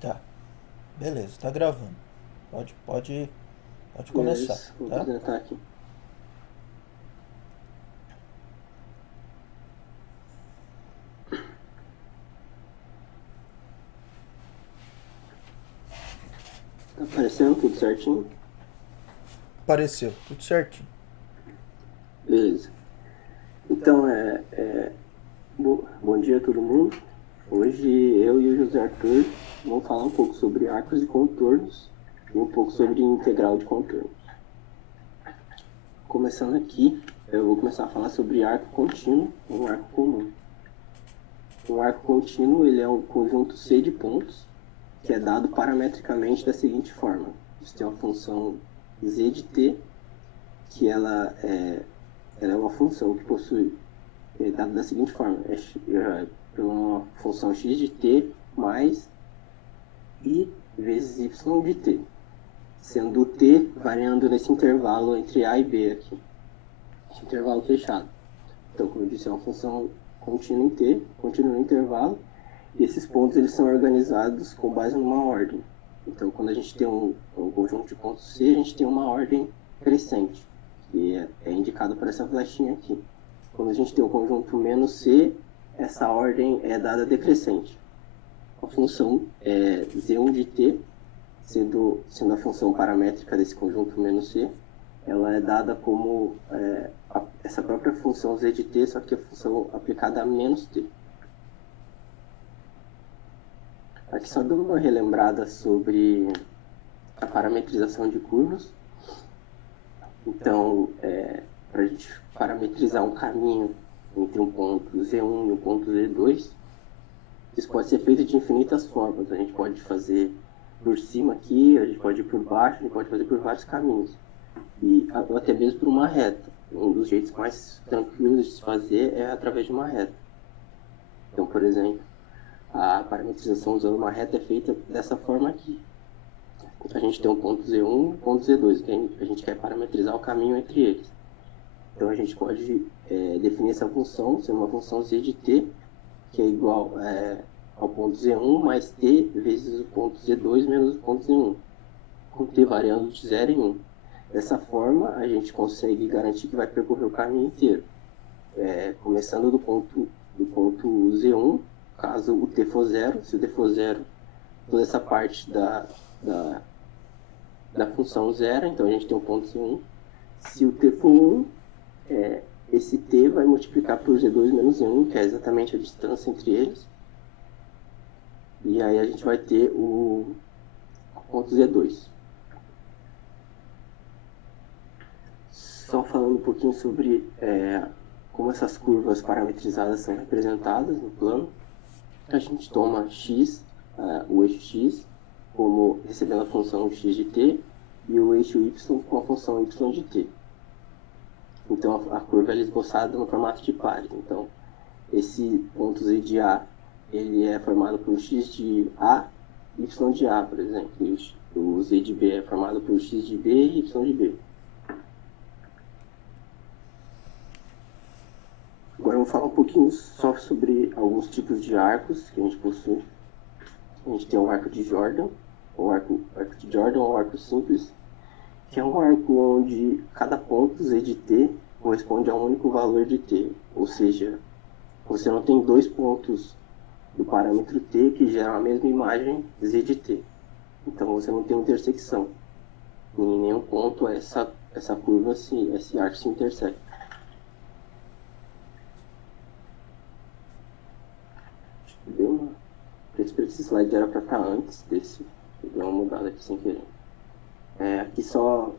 Tá, beleza, tá gravando. Pode começar, Beleza, vou tá? apresentar aqui. Tá aparecendo tudo certinho? Apareceu, tudo certinho. Beleza. Então, bom dia a todo mundo. Hoje eu e o José Arthur vamos falar um pouco sobre arcos e contornos e um pouco sobre integral de contornos. Começando aqui, eu vou começar a falar sobre arco contínuo ou um arco comum. Um arco contínuo ele é um conjunto C de pontos que é dado parametricamente da seguinte forma. Você tem uma função z de t, que ela é uma função que possui, dado da seguinte forma, uma função x de t mais i vezes y de t, sendo o t variando nesse intervalo entre a e b aqui, esse intervalo fechado. Então, como eu disse, é uma função contínua em t, contínua no intervalo, e esses pontos eles são organizados com base numa ordem. Então, quando a gente tem um conjunto de pontos C, a gente tem uma ordem crescente, que é indicado por essa flechinha aqui. Quando a gente tem um conjunto menos C, essa ordem é dada decrescente. A função é Z1 de t, sendo a função paramétrica desse conjunto menos C, ela é dada como essa própria função Z de t, só que a função aplicada a menos t. Aqui só dando uma relembrada sobre a parametrização de curvas. Então, para a gente parametrizar um caminho entre um ponto Z1 e um ponto Z2, isso pode ser feito de infinitas formas. A gente pode fazer por cima aqui, a gente pode ir por baixo, a gente pode fazer por vários caminhos. Ou até mesmo por uma reta. Um dos jeitos mais tranquilos de se fazer é através de uma reta. Então, por exemplo, a parametrização usando uma reta é feita dessa forma aqui. A gente tem um ponto Z1 e um ponto Z2, que a gente quer parametrizar o caminho entre eles. Então a gente pode definir essa função sendo uma função z de t, que é igual ao ponto Z1 mais t vezes o ponto Z2 menos o ponto Z1, com t variando de 0 em 1. Dessa forma, a gente consegue garantir que vai percorrer o caminho inteiro, começando do ponto Z1, caso o t for 0, se o t for 0, toda essa parte da função 0, então a gente tem o ponto Z1. Se o t for 1, esse t vai multiplicar por z2 menos z1, que é exatamente a distância entre eles. E aí a gente vai ter o ponto z2. Só falando um pouquinho sobre como essas curvas parametrizadas são representadas no plano. A gente toma x, o eixo x, como recebendo a função x de t, e o eixo y com a função y de t. Então a curva é esboçada no formato de pares. Então esse ponto z de A ele é formado por x de A, y de A, por exemplo. E o z de B é formado por x de B e y de B. Agora eu vou falar um pouquinho só sobre alguns tipos de arcos que a gente possui. A gente tem o arco de Jordan, ou arco de Jordan ou arco simples, que é um arco onde cada ponto z de t corresponde a um único valor de t, ou seja, você não tem dois pontos do parâmetro t que geram a mesma imagem z de t. Então você não tem intersecção. Em nenhum ponto essa curva, esse arco se intersecta. Esse slide era para estar antes desse. Deu uma mudada aqui sem querer. Aqui só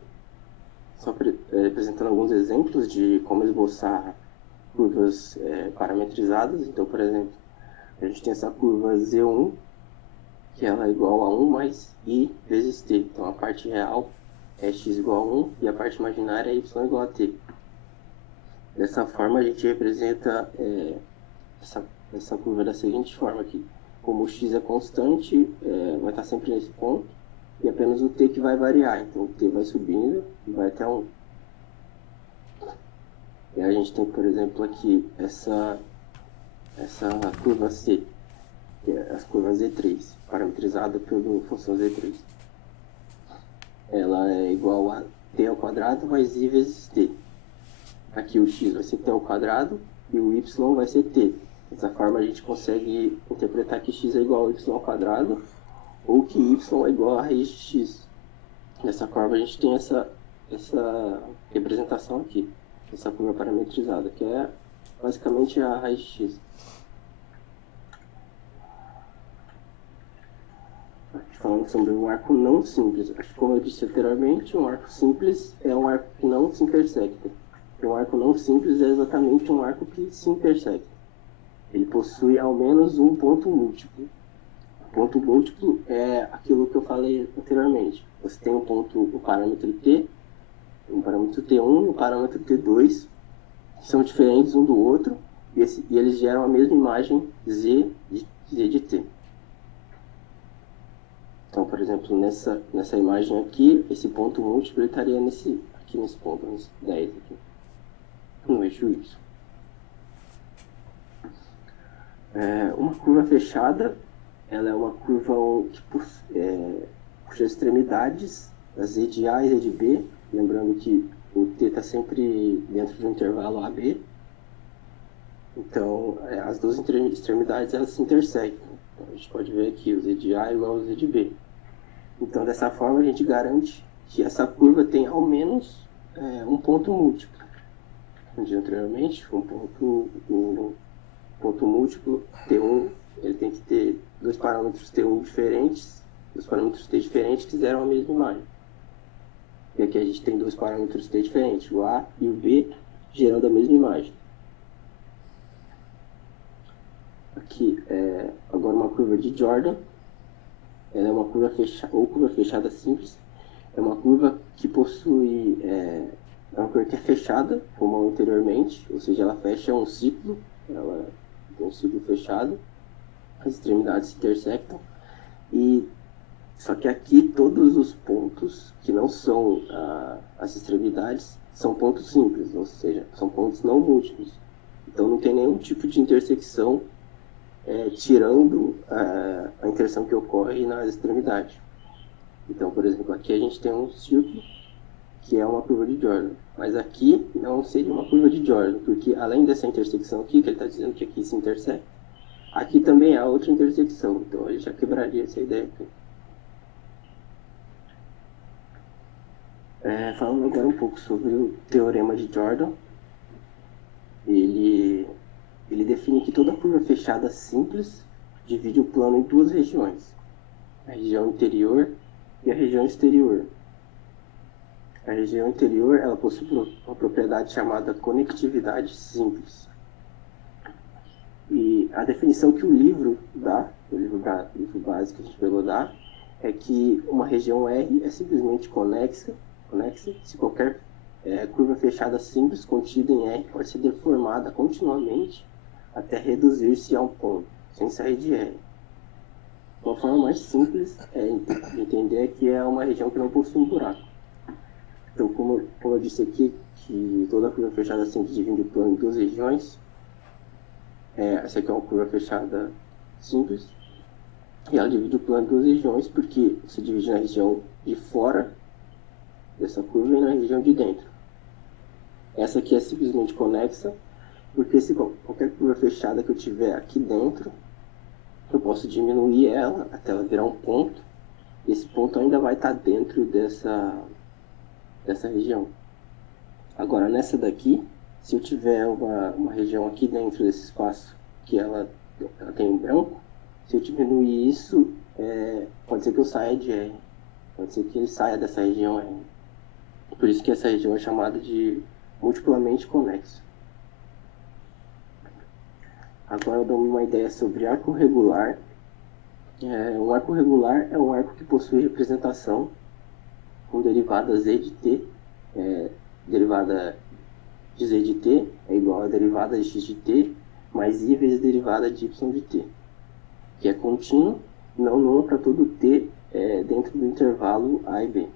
apresentando alguns exemplos de como esboçar curvas parametrizadas. Então, por exemplo, a gente tem essa curva Z1, que ela é igual a 1 mais I vezes T. Então, a parte real é x igual a 1 e a parte imaginária é y igual a T. Dessa forma, a gente representa essa curva da seguinte forma aqui. Como o x é constante, vai estar sempre nesse ponto, e apenas o t que vai variar. Então, o t vai subindo e vai até 1. E a gente tem, por exemplo, aqui essa curva C. que é as curvas Z3, parametrizada pela função Z3. Ela é igual a t ao quadrado mais i vezes t. Aqui o x vai ser t ao quadrado e o y vai ser t. Dessa forma a gente consegue interpretar que x é igual a y ao quadrado ou que y é igual a raiz de x. Dessa forma a gente tem essa representação aqui, essa curva parametrizada, que é basicamente a raiz de x. Falando sobre um arco não simples, como eu disse anteriormente, um arco simples é um arco que não se intersecta. Um arco não simples é exatamente um arco que se intersecta. Ele possui ao menos um ponto múltiplo. O ponto múltiplo é aquilo que eu falei anteriormente. Você tem um parâmetro t, um parâmetro t1 e um parâmetro t2, que são diferentes um do outro, e eles geram a mesma imagem z de t. Então, por exemplo, nessa imagem aqui, esse ponto múltiplo ele estaria aqui nesse ponto, nesse 10 aqui, no eixo y. Uma curva fechada, ela é uma curva que puxa extremidades, a z de A e z de B, lembrando que o t está sempre dentro de um intervalo AB. Então, as duas extremidades elas se intersecam. Então, a gente pode ver aqui o z de A é igual ao z de B. Então, dessa forma, a gente garante que essa curva tem ao menos um ponto múltiplo. Como disse anteriormente, um ponto múltiplo T1, ele tem que ter dois parâmetros T1 diferentes, dois parâmetros T diferentes que geram a mesma imagem. E aqui a gente tem dois parâmetros T diferentes, o A e o B, gerando a mesma imagem. Aqui agora uma curva de Jordan. Ela é uma curva fechada, ou curva fechada simples. É uma curva que possui uma curva que é fechada, como anteriormente, ou seja, ela fecha um ciclo, ela tem um ciclo fechado, as extremidades se intersectam, só que aqui todos os pontos que não são as extremidades são pontos simples, ou seja, são pontos não múltiplos. Então não tem nenhum tipo de intersecção tirando a interseção que ocorre nas extremidades. Então, por exemplo, aqui a gente tem um círculo que é uma curva de Jordan, mas aqui não seria uma curva de Jordan, porque além dessa intersecção aqui, que ele está dizendo que aqui se intersecta, aqui também há outra intersecção, então ele já quebraria essa ideia aqui. Falando agora um pouco sobre o teorema de Jordan, ele define que toda curva fechada simples divide o plano em duas regiões, a região interior e a região exterior. A região interior ela possui uma propriedade chamada conectividade simples. E a definição que o livro dá, o livro básico que a gente pegou dá, é que uma região R é simplesmente conexa se qualquer curva fechada simples contida em R pode ser deformada continuamente até reduzir-se a um ponto, sem sair de R. Uma forma mais simples de entender é que é uma região que não possui um buraco. Então, como eu disse aqui, que toda curva fechada simples divide o plano em duas regiões, essa aqui é uma curva fechada simples, e ela divide o plano em duas regiões, porque se divide na região de fora dessa curva e na região de dentro. Essa aqui é simplesmente conexa, porque se qualquer curva fechada que eu tiver aqui dentro, eu posso diminuir ela até ela virar um ponto, e esse ponto ainda vai estar dentro dessa região. Agora, nessa daqui, se eu tiver uma região aqui dentro desse espaço que ela tem um branco, se eu diminuir isso, pode ser que eu saia de R, pode ser que ele saia dessa região R. Por isso que essa região é chamada de multiplamente conexo. Agora eu dou uma ideia sobre arco regular. Um arco regular é um arco que possui representação com derivada z de t. Derivada de z de t é igual a derivada de x de t mais i vezes derivada de y de t, que é contínuo, não nula para todo t dentro do intervalo a e b.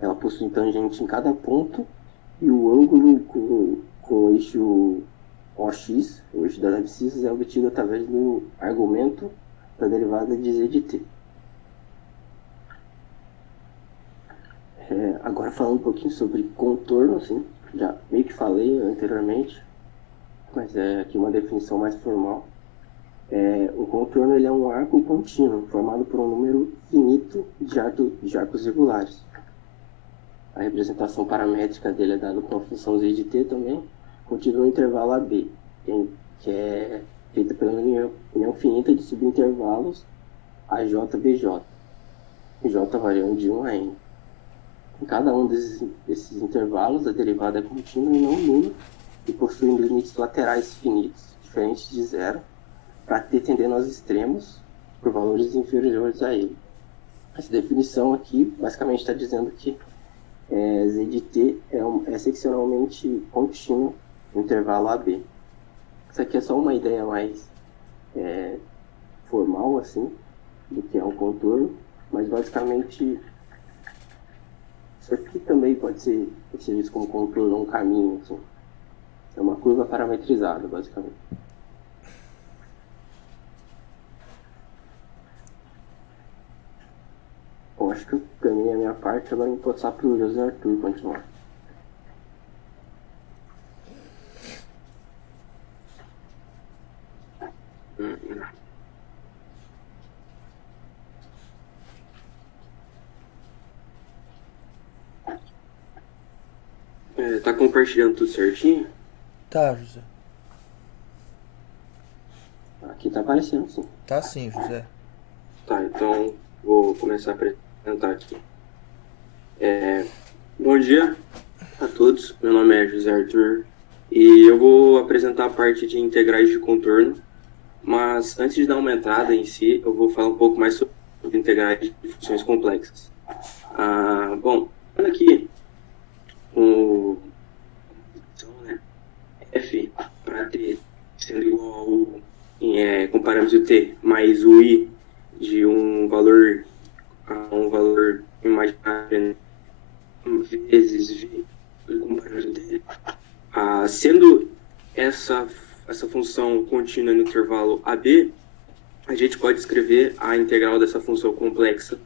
Ela possui tangente em cada ponto e o ângulo com o eixo OX, hoje das abscissas, é obtido através do argumento da derivada de z de t. Agora falando um pouquinho sobre contorno, assim, já meio que falei anteriormente, mas é aqui uma definição mais formal. O contorno ele é um arco contínuo, formado por um número finito de arcos regulares. A representação paramétrica dele é dada por uma função z de t também, contida no intervalo AB, que é feita pela união finita de subintervalos AJ-BJ, J variando de 1 a n. Em cada um desses intervalos, a derivada é contínua e não nula, e possui limites laterais finitos, diferentes de zero, para t tendendo aos extremos por valores inferiores a ele. Essa definição aqui basicamente está dizendo que z de t é seccionalmente contínuo no intervalo AB. Isso aqui é só uma ideia mais formal, assim, do que é um contorno, mas basicamente isso aqui também pode ser visto como contorno ou um caminho, assim. É uma curva parametrizada, basicamente. Bom, acho que eu terminei a minha parte, agora eu vou passar para o José Arthur continuar. Tá compartilhando tudo certinho? Tá, José. Aqui tá aparecendo, sim. Tá sim, José. Tá, então vou começar a apresentar aqui. Bom dia a todos, meu nome é José Arthur e eu vou apresentar a parte de integrais de contorno, mas antes de dar uma entrada em si, eu vou falar um pouco mais sobre integrais de funções complexas. Bom, aqui o f para t sendo igual com parâmetro t mais o i de um valor imaginário vezes v com parâmetro t, sendo essa função contínua no intervalo AB, a gente pode escrever a integral dessa função complexa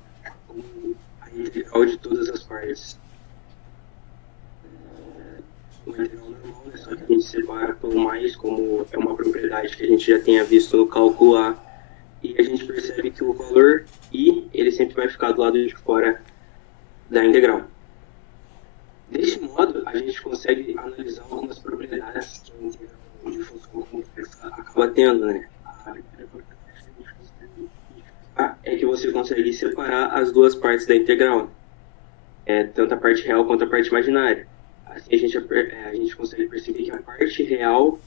como a integral de todas as partes. Uma integral normal, né? Só que a gente separa pelo mais, como é uma propriedade que a gente já tenha visto no cálculo A, e a gente percebe que o valor I ele sempre vai ficar do lado de fora da integral. Desse modo, a gente consegue analisar algumas propriedades que a integral de função complexa acaba tendo, né? É que você consegue separar as duas partes da integral, tanto a parte real quanto a parte imaginária. Assim a gente consegue perceber que a parte real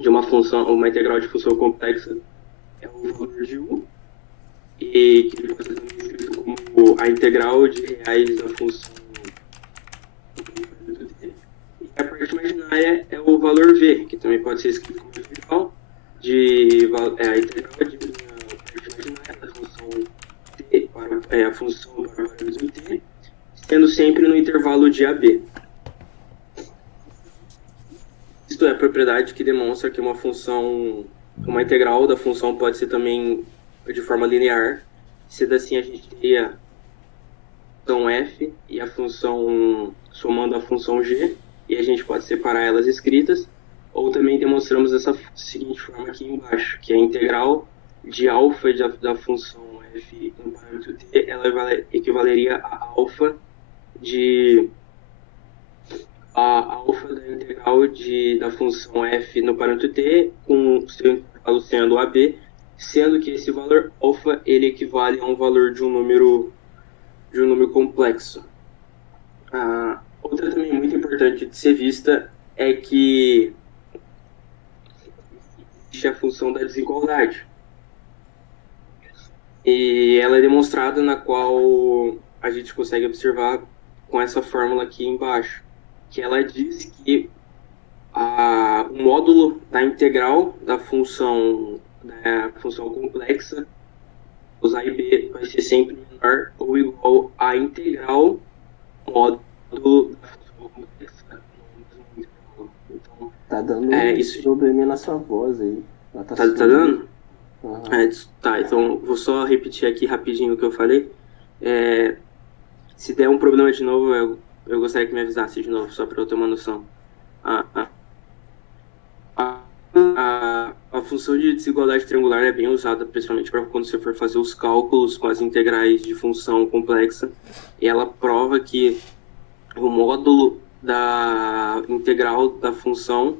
de uma uma integral de função complexa é o valor de u, e que pode ser também escrito como a integral de reais da função. E a parte imaginária é o valor v, que também pode ser escrito como integral a integral de a parte imaginária da função t para a função para o parâmetro t, sendo sempre no intervalo de AB. Isto é a propriedade que demonstra que uma integral da função pode ser também de forma linear. Sendo assim, a gente teria a função f e a função somando a função g, e a gente pode separar elas escritas, ou também demonstramos dessa seguinte forma aqui embaixo, que a integral de alfa da função f no parâmetro t, ela equivaleria a alfa da integral da função f no parâmetro t, com o seu intervalo sendo AB, sendo que esse valor alfa ele equivale a um valor de um número complexo. Outra também muito importante de ser vista é que existe a função da desigualdade. E ela é demonstrada na qual a gente consegue observar com essa fórmula aqui embaixo, que ela diz que o módulo da integral da função complexa, os A e B, vai ser sempre menor ou igual à integral módulo da função complexa. Então, Tá dando isso probleminha na sua voz aí. Ela tá tá sumindo. dando? Aham. Tá, então vou só repetir aqui rapidinho o que eu falei. Se der um problema de novo, eu gostaria que me avisasse de novo, só para eu ter uma noção. A, a, a função de desigualdade triangular é bem usada, principalmente para quando você for fazer os cálculos com as integrais de função complexa. E ela prova que o módulo da integral da função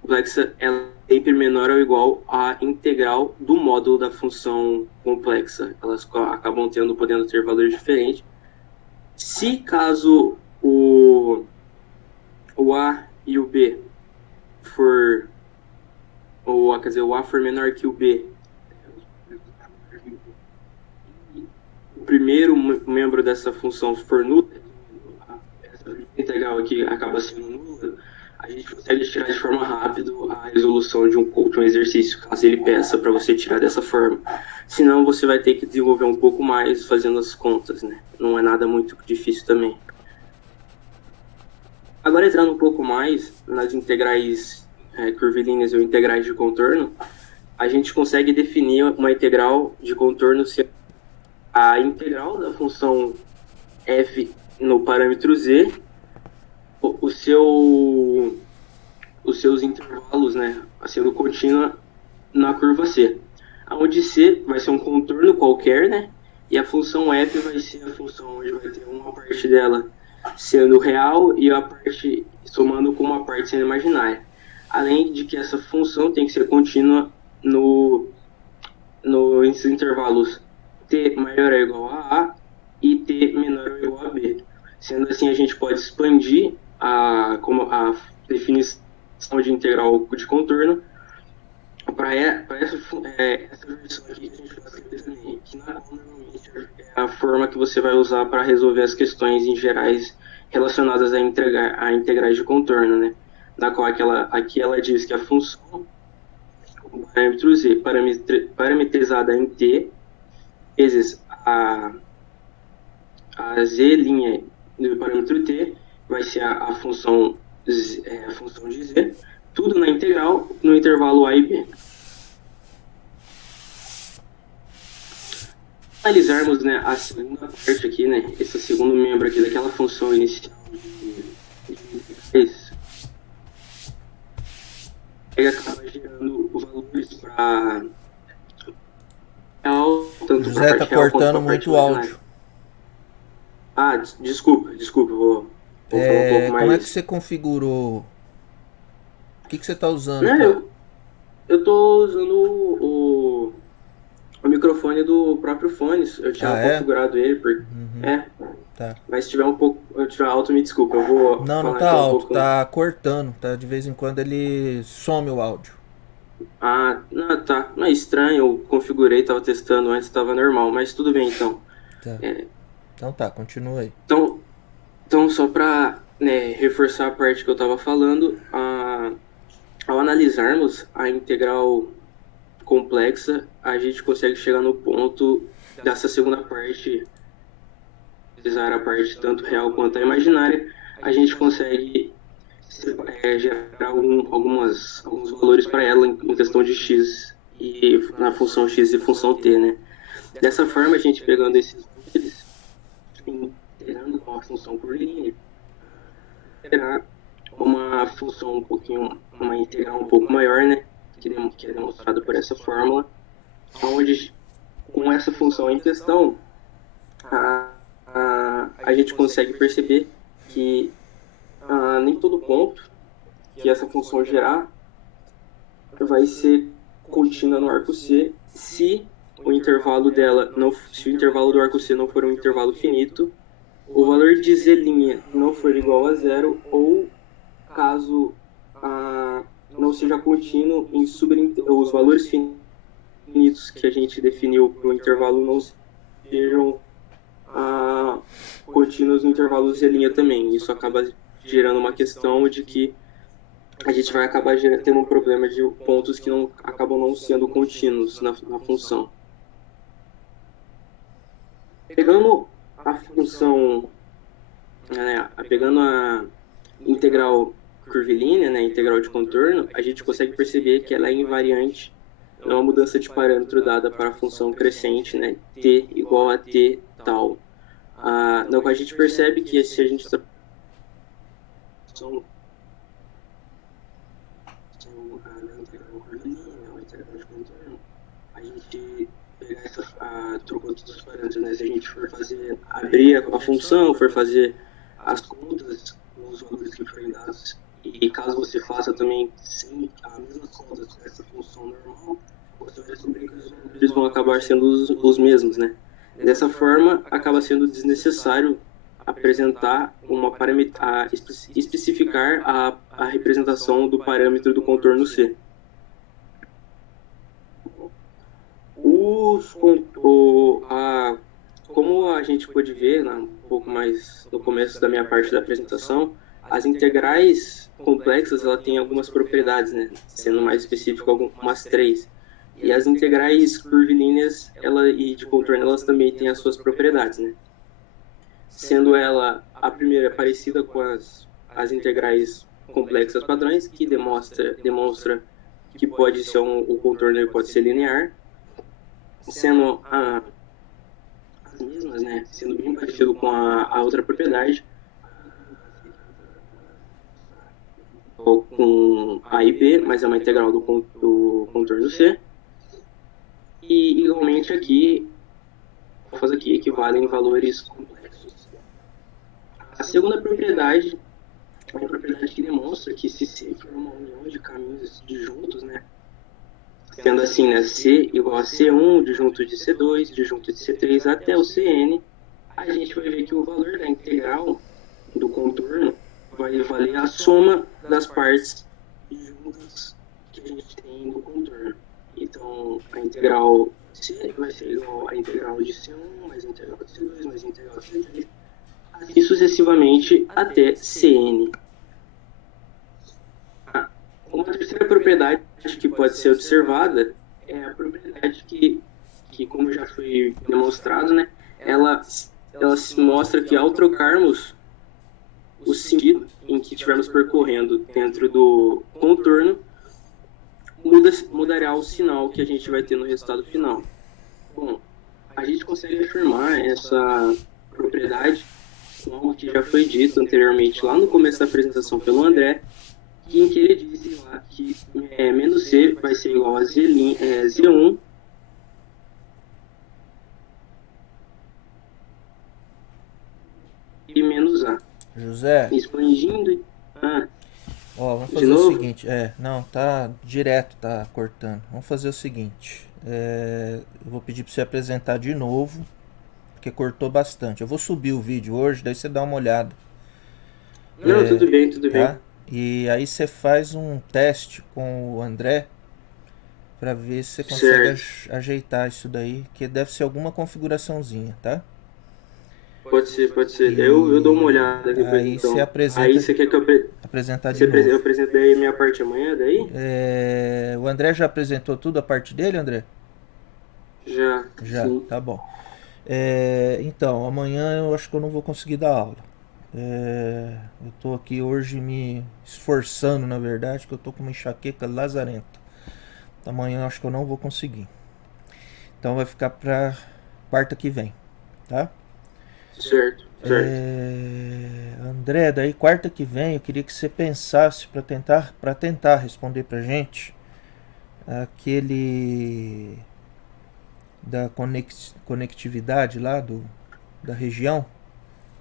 complexa ela é sempre menor ou igual à integral do módulo da função complexa. Elas acabam podendo ter valores diferentes. Se caso o A e o B for quer dizer, o A for menor que o B, o primeiro membro dessa função for nulo, essa integral aqui acaba sendo nula, a gente consegue tirar de forma rápida a resolução de um exercício, caso ele peça para você tirar dessa forma. Senão você vai ter que desenvolver um pouco mais fazendo as contas, né? Não é nada muito difícil também. Agora entrando um pouco mais nas integrais curvilíneas ou integrais de contorno, a gente consegue definir uma integral de contorno se a integral da função f no parâmetro z, os seus intervalos, né, sendo contínua na curva c, onde c vai ser um contorno qualquer, né, e a função f vai ser a função onde vai ter uma parte dela sendo real e a parte somando com uma parte sendo imaginária. Além de que essa função tem que ser contínua nos intervalos t maior ou igual a a e t menor ou igual a b. Sendo assim, a gente pode expandir a definição de integral de contorno para essa versão aqui que a gente vai escrever também, que normalmente é a forma que você vai usar para resolver as questões em gerais relacionadas a integrais de contorno, né? Na qual aqui ela diz que a função com parâmetro z parametrizada em t vezes a z' do parâmetro t vai ser a função de z, tudo na integral no intervalo a e b. Analisarmos, né, a segunda parte aqui, né, esse segundo membro aqui daquela função inicial ele acaba gerando valores para tanto para José, tá parte real quanto cortando para parte muito o áudio. Desculpa, vou falar um pouco mais. Como é que você configurou? O que você tá usando? Não, eu tô usando o microfone do próprio fone. Eu tinha configurado ele porque Tá. mas se tiver eu tiver alto, me desculpa. Eu vou Não, não falar tá aqui um alto, pouco. tá cortando, tá? De vez em quando ele some o áudio. Não, tá. Não é estranho, eu configurei, tava testando antes, tava normal, mas tudo bem então. Tá. Então tá, continua aí. Então só pra, né, reforçar a parte que eu tava falando, ao analisarmos a integral complexa, a gente consegue chegar no ponto dessa segunda parte, utilizar a parte tanto real quanto a imaginária, a gente consegue gerar alguns valores para ela em questão de x e na função x e função t, né? Dessa forma, a gente pegando esses valores, integrando com a função curvilínea, terá uma função uma integral um pouco maior, né? Que é demonstrado por essa fórmula, onde com essa função em questão, a gente consegue perceber que nem todo ponto que essa função gerar vai ser contínua no arco C se o intervalo do arco C não for um intervalo finito, o valor de z' não for igual a zero, ou caso não seja contínuo em os valores finitos que a gente definiu para o intervalo não sejam contínuos no intervalo z' também. Isso acaba gerando uma questão de que a gente vai acabar tendo um problema de pontos que acabam não sendo contínuos na função. Pegando a função, pegando a integral curvilínea, né, integral de contorno, a gente consegue perceber que ela é invariante, é uma mudança de parâmetro dada para a função crescente, né, t igual a t tal. No qual a gente percebe que se a gente está a gente trocou todos os parâmetros, né? Se a gente for abrir a função, for fazer as contas com os valores que forem dados, e caso você faça também sem as mesmas contas com essa função normal, você vai descobrir que os valores vão acabar sendo os mesmos, né? Dessa forma, acaba sendo desnecessário apresentar especificar a representação do parâmetro do contorno C. Como a gente pôde ver, um pouco mais no começo da minha parte da apresentação, as integrais complexas ela têm algumas propriedades, né? Sendo mais específico, algumas 3. E as integrais curvilíneas e de contorno elas também têm as suas propriedades, né? Sendo ela a primeira parecida com as integrais complexas padrões, que demonstra que pode ser o contorno pode ser linear, sendo as mesmas, né? Sendo bem parecido com a outra propriedade, com A e B, mas é uma integral do contorno C. E igualmente aqui, equivalem valores complexos. A segunda propriedade é uma propriedade que demonstra que se C for uma união de caminhos disjuntos, né? Sendo assim, né, C igual a C1, disjunto de C2, disjunto de C3 até o Cn, a gente vai ver que o valor da integral do contorno vai valer a soma das partes juntas que a gente tem no contorno. Então, a integral C vai ser igual à integral de C1, mais a integral de C2, mais a integral de C3, assim sucessivamente até Cn. Uma terceira propriedade que pode ser observada é a propriedade que como já foi demonstrado, né, ela se mostra que ao trocarmos o sentido em que estivermos percorrendo dentro do contorno, mudará o sinal que a gente vai ter no resultado final. Bom, a gente consegue afirmar essa propriedade com algo que já foi dito anteriormente lá no começo da apresentação pelo André, em que ele disse lá que menos C vai ser igual a Z1 e menos A. José, Expandindo. vamos de fazer o novo? seguinte. Não, tá direto, tá cortando. Vamos fazer o seguinte. Eu vou pedir para você apresentar de novo, porque cortou bastante. Eu vou subir o vídeo hoje, daí você dá uma olhada. Não, tudo bem. Tá? E aí você faz um teste com o André para ver se você consegue ajeitar isso daí, que deve ser alguma configuraçãozinha, tá? Pode ser. Eu dou uma olhada depois, aí então. Você apresenta, aí você quer que eu apresentar de novo. Eu apresentei a minha parte amanhã, daí? O André já apresentou tudo a parte dele, André? Já. Sim. Tá bom. Então, amanhã eu acho que eu não vou conseguir dar aula. Eu tô aqui hoje me esforçando, na verdade, que eu tô com uma enxaqueca lazarenta. Amanhã eu acho que eu não vou conseguir. Então vai ficar pra quarta que vem, tá? Certo. André, daí quarta que vem eu queria que você pensasse para tentar responder pra gente aquele da conectividade lá da região,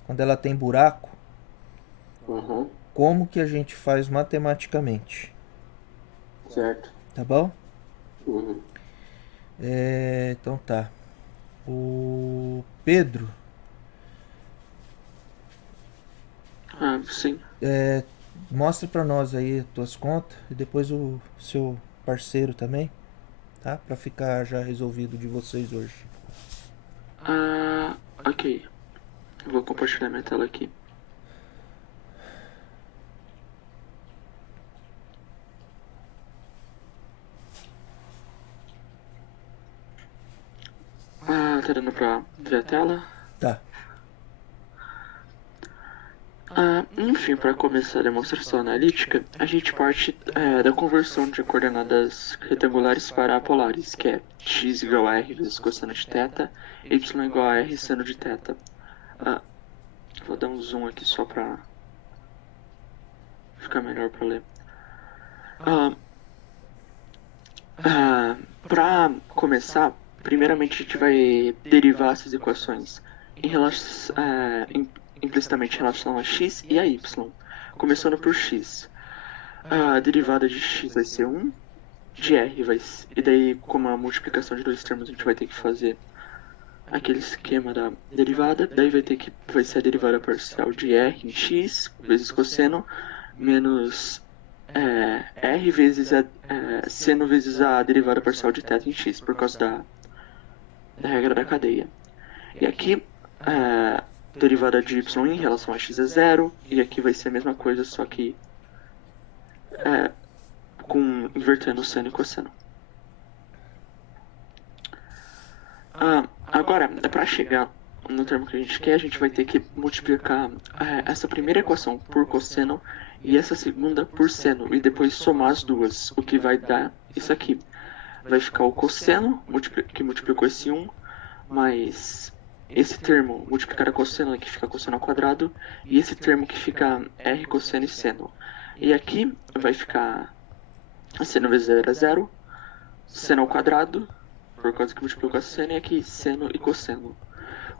quando ela tem buraco. Uhum. Como que a gente faz matematicamente? Certo. Tá bom? Uhum. Então tá. O Pedro. Sim. Mostra pra nós aí as tuas contas e depois o seu parceiro também, tá? Pra ficar já resolvido de vocês hoje. Ok. Eu vou compartilhar minha tela aqui. Tá dando pra ver a tela? Tá. Enfim, para começar a demonstração analítica, a gente parte da conversão de coordenadas retangulares para polares, que é x igual a r vezes cosseno de θ, y igual a r seno de θ. Vou dar um zoom aqui só para ficar melhor para ler. Para começar, primeiramente a gente vai derivar essas equações implicitamente em relação a x e a y. Começando por x. A derivada de x vai ser 1, de r e daí, como a multiplicação de dois termos, a gente vai ter que fazer aquele esquema da derivada. Daí vai ser a derivada parcial de r em x vezes cosseno menos r vezes seno vezes a derivada parcial de θ em x, por causa da regra da cadeia. E aqui, derivada de y em relação a x é zero, e aqui vai ser a mesma coisa, só que invertendo seno e cosseno. Agora, para chegar no termo que a gente quer, a gente vai ter que multiplicar essa primeira equação por cosseno e essa segunda por seno, e depois somar as duas, o que vai dar isso aqui. Vai ficar o cosseno, que multiplicou esse 1, mais esse termo multiplicado a cosseno, que fica cosseno ao quadrado, e esse termo que fica r cosseno e seno. E aqui vai ficar seno vezes zero é zero, seno ao quadrado, por causa que multiplicou a seno, e aqui seno e cosseno.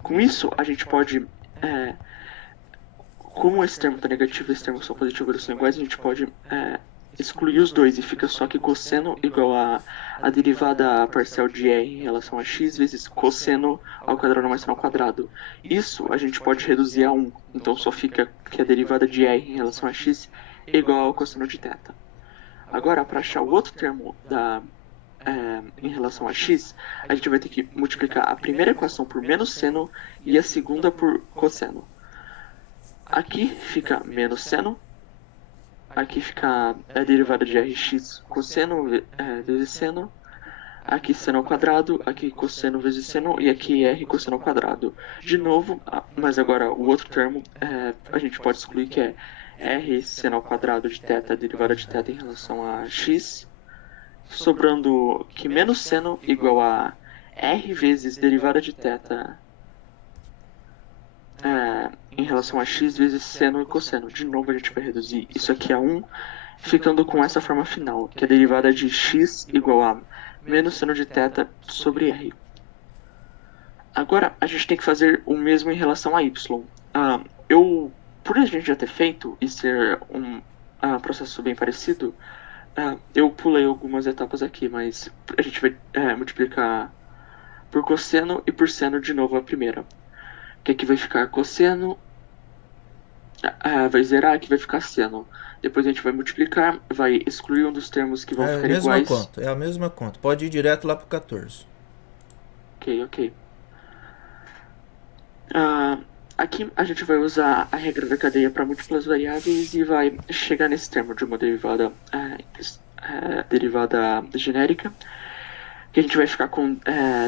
Com isso, a gente pode, como esse termo está negativo e esse termo são positivo, eles são iguais, a gente pode excluir os dois, e fica só que cosseno igual a derivada parcial de r em relação a x vezes cosseno ao quadrado mais seno ao quadrado. Isso a gente pode reduzir a 1, então só fica que a derivada de r em relação a x é igual ao cosseno de θ. Agora, para achar o outro termo em relação a x, a gente vai ter que multiplicar a primeira equação por menos seno e a segunda por cosseno. Aqui fica menos seno, aqui fica a derivada de rx cosseno vezes seno, aqui seno ao quadrado, aqui cosseno vezes seno e aqui r cosseno ao quadrado. De novo, mas agora o outro termo a gente pode excluir, que é r seno ao quadrado de θ, derivada de θ em relação a x, sobrando que menos seno igual a r vezes derivada de θ em relação a x vezes seno e cosseno. De novo a gente vai reduzir isso aqui a 1, ficando com essa forma final, que é a derivada de x igual a menos seno de θ sobre r. Agora a gente tem que fazer o mesmo em relação a y. Por a gente já ter feito e ser um processo bem parecido, eu pulei algumas etapas aqui, mas a gente vai multiplicar por cosseno e por seno de novo a primeira. Que aqui vai ficar cosseno, vai zerar, aqui vai ficar seno. Depois a gente vai multiplicar, vai excluir um dos termos que vão ficar iguais. É a mesma conta, pode ir direto lá pro 14. Ok. Aqui a gente vai usar a regra da cadeia para múltiplas variáveis e vai chegar nesse termo de uma derivada genérica, que a gente vai ficar com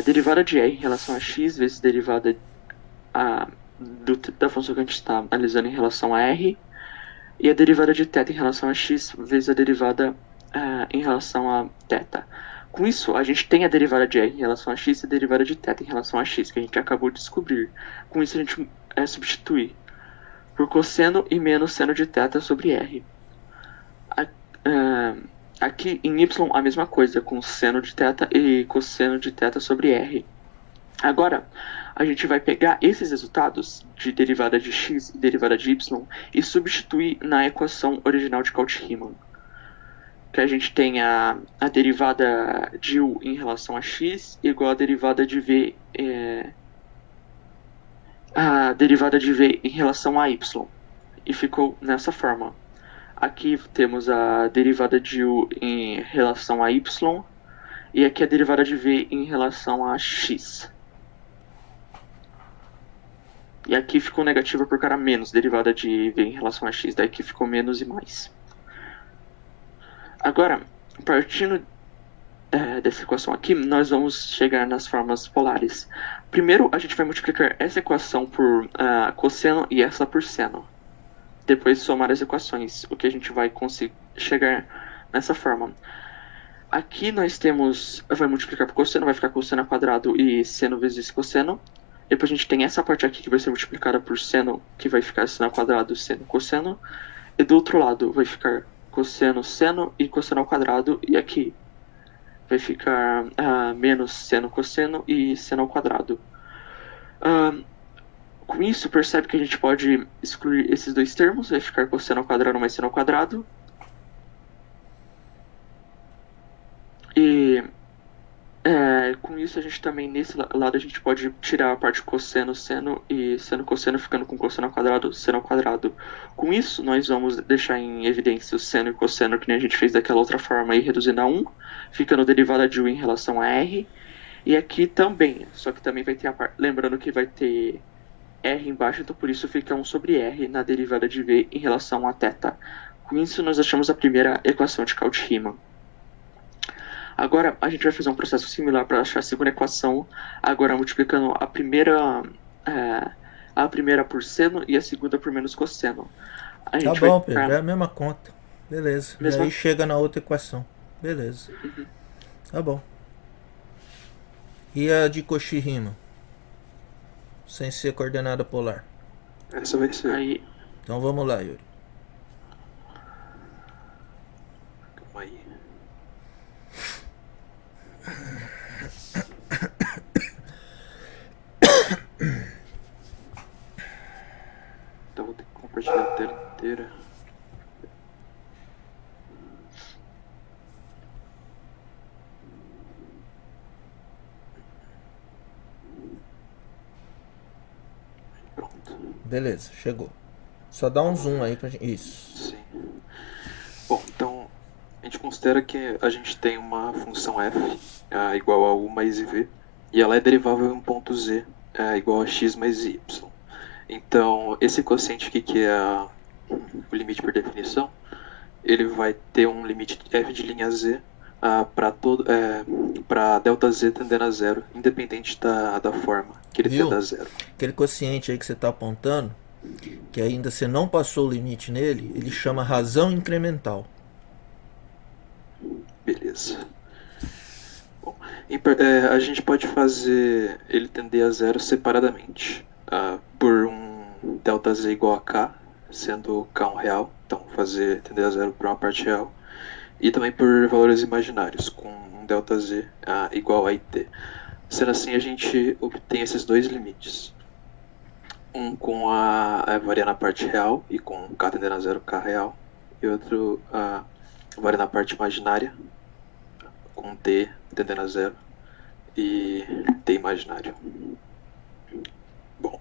derivada de r em relação a x vezes derivada da função que a gente está analisando em relação a r, e a derivada de θ em relação a x vezes a derivada em relação a θ. Com isso, a gente tem a derivada de r em relação a x e a derivada de θ em relação a x, que a gente acabou de descobrir. Com isso, a gente substitui por cosseno e menos seno de θ sobre r. Aqui em y a mesma coisa, com seno de θ e cosseno de θ sobre r. Agora, a gente vai pegar esses resultados de derivada de x e derivada de y e substituir na equação original de Cauchy-Riemann. Que a gente tem a derivada de u em relação a x igual a derivada de v em relação a y. E ficou nessa forma. Aqui temos a derivada de u em relação a y e aqui a derivada de v em relação a x. E aqui ficou negativa por cara menos, derivada de v em relação a x. Daí aqui ficou menos e mais. Agora, partindo dessa equação aqui, nós vamos chegar nas formas polares. Primeiro, a gente vai multiplicar essa equação por cosseno e essa por seno. depois somar as equações, o que a gente vai conseguir chegar nessa forma. Aqui nós temos, vai multiplicar por cosseno, vai ficar cosseno ao quadrado e seno vezes cosseno. Depois a gente tem essa parte aqui que vai ser multiplicada por seno, que vai ficar seno ao quadrado, seno, cosseno. E do outro lado vai ficar cosseno, seno e cosseno ao quadrado. E aqui vai ficar menos seno, cosseno e seno ao quadrado. Com isso, percebe que a gente pode excluir esses dois termos. Vai ficar cosseno ao quadrado mais seno ao quadrado. E com isso a gente também, nesse lado, a gente pode tirar a parte cosseno, seno e seno, cosseno, ficando com cosseno ao quadrado, seno ao quadrado. Com isso, nós vamos deixar em evidência o seno e cosseno, que nem a gente fez daquela outra forma, e reduzindo a 1, ficando derivada de U em relação a R. E aqui também, só que também vai ter a parte, lembrando que vai ter R embaixo, então por isso fica 1 sobre R na derivada de V em relação a θ. Com isso, nós achamos a primeira equação de Cauchy-Riemann. Agora, a gente vai fazer um processo similar para achar a segunda equação, agora multiplicando a primeira por seno e a segunda por menos cosseno. A Tá gente bom, vai Pedro, é a mesma conta. Beleza. E aí chega na outra equação. Beleza. Tá bom. E a de Cauchy-Riemann? Sem ser coordenada polar. Essa vai ser. Aí, Então vamos lá, Yuri. Calma aí. Então vou ter que compartilhar a tela inteira. Pronto. Beleza, chegou. Só dá um zoom aí pra gente. Isso. Sim. Bom, então a gente considera que a gente tem uma função f igual a u mais iv, e ela é derivável em um ponto z igual a x mais y. Então, esse quociente aqui, que é o limite por definição, ele vai ter um limite f de linha z para ΔZ tendendo a zero, independente da forma que ele Viu? tenda a zero. Aquele quociente aí que você está apontando, que ainda você não passou o limite nele, ele chama razão incremental. Beleza. Bom, a gente pode fazer ele tender a zero separadamente, por um ΔZ igual a K, sendo K um real, então fazer tender a zero por uma parte real, e também por valores imaginários, com um ΔZ igual a IT. Sendo assim, a gente obtém esses dois limites. Um com a variando a parte real e com K tendendo a zero, K real, e outro variando a parte imaginária, com T tendendo a zero e T imaginário. Bom,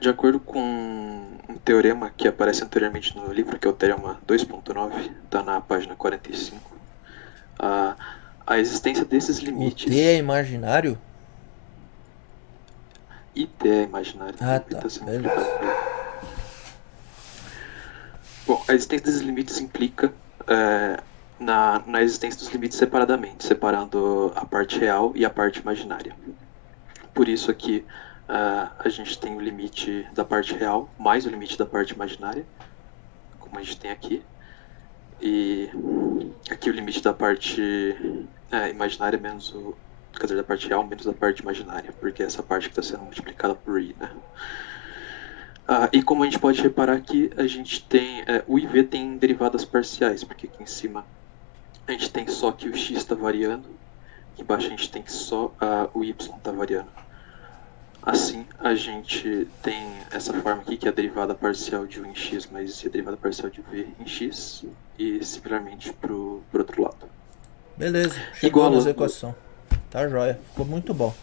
de acordo com um teorema que aparece anteriormente no livro, que é o teorema 2.9, está na página 45, a existência desses limites... O T é imaginário? IT é imaginário. Ah, tá. Bom, a existência desses limites implica na existência dos limites separadamente, separando a parte real e a parte imaginária. Por isso aqui a gente tem o limite da parte real mais o limite da parte imaginária, como a gente tem aqui. E aqui o limite da parte imaginária menos quer dizer, da parte real menos da parte imaginária, porque é essa parte que está sendo multiplicada por i, né? E como a gente pode reparar aqui, a gente tem o IV tem derivadas parciais, porque aqui em cima a gente tem só que o x está variando, aqui embaixo a gente tem que só o y está variando. Assim, a gente tem essa forma aqui, que é a derivada parcial de u em x mais a derivada parcial de v em x, e similarmente para o outro lado. Beleza, chegou nas equações. Tá jóia, ficou muito bom.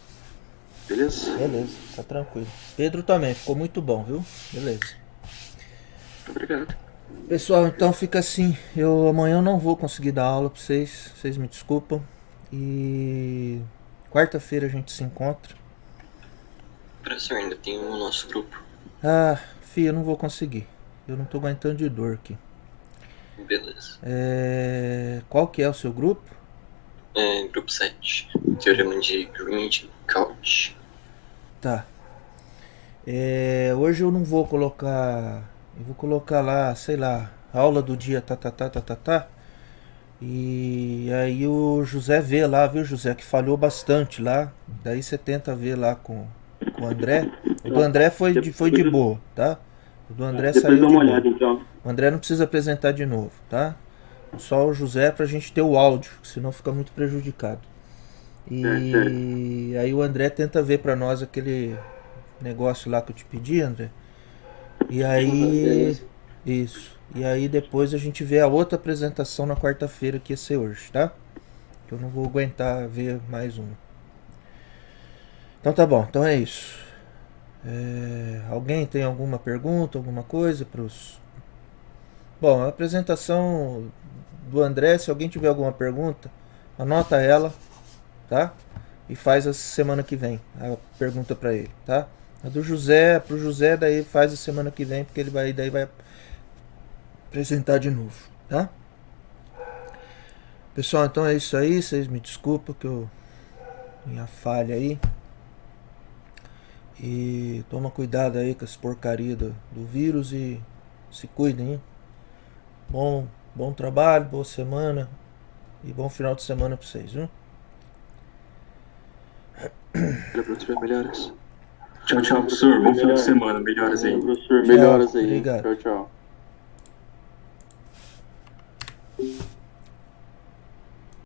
Beleza? Beleza, tá tranquilo. Pedro também, ficou muito bom, viu? Beleza. obrigado. Pessoal, então fica assim. Amanhã eu não vou conseguir dar aula pra vocês me desculpam. E quarta-feira a gente se encontra. Professor, ainda tem o nosso grupo. Fia, eu não vou conseguir. Eu não tô aguentando de dor aqui. Beleza. Qual que é o seu grupo? Grupo 7. Teorema de Green de Cauchy. Tá. Hoje eu não vou colocar Eu vou colocar lá, sei lá, aula do dia, tá. E aí o José vê lá, viu, José, que falhou bastante lá. Daí você tenta ver lá com o André. O do André foi de boa, tá? O do André Depois saiu dá de uma boa. olhada, então. O André não precisa apresentar de novo, tá? Só o José pra gente ter o áudio, senão fica muito prejudicado. E aí o André tenta ver pra nós aquele negócio lá que eu te pedi, André. E aí. Isso. E aí depois a gente vê a outra apresentação na quarta-feira que ia ser hoje, tá? Que eu não vou aguentar ver mais uma. Então tá bom, então é isso. Alguém tem alguma pergunta, alguma coisa pros. Bom, a apresentação do André, se alguém tiver alguma pergunta, anota ela, tá? E faz a semana que vem a pergunta pra ele, tá? A do José, pro José daí faz a semana que vem, porque ele daí vai apresentar de novo, tá? Pessoal, então é isso aí, vocês me desculpam que eu minha falha aí. E toma cuidado aí com essa porcaria do vírus e se cuidem, hein? Bom trabalho, boa semana e bom final de semana pra vocês, viu? Olha, professor, melhoras. Tchau, professor. Bom final de semana. Melhoras aí. Professor, melhoras aí. Obrigado. Tchau.